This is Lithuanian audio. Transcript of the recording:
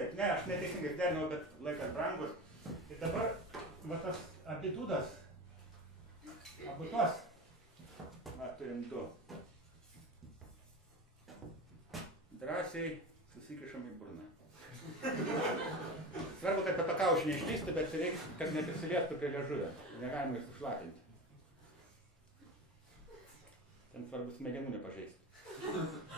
taip, ne, aš neteisingai derinau, bet laikas brangus. Ir dabar, va tas abitūdas, abu tos, va, turim du. Drąsiai susikišam į burną. Svarbu, kad pakaušį neišlystų, bet reikia, kad neprisiliestų prie liežuvio. Negalima jį sušlapinti. Ten svarbu smegenų nepažeisti.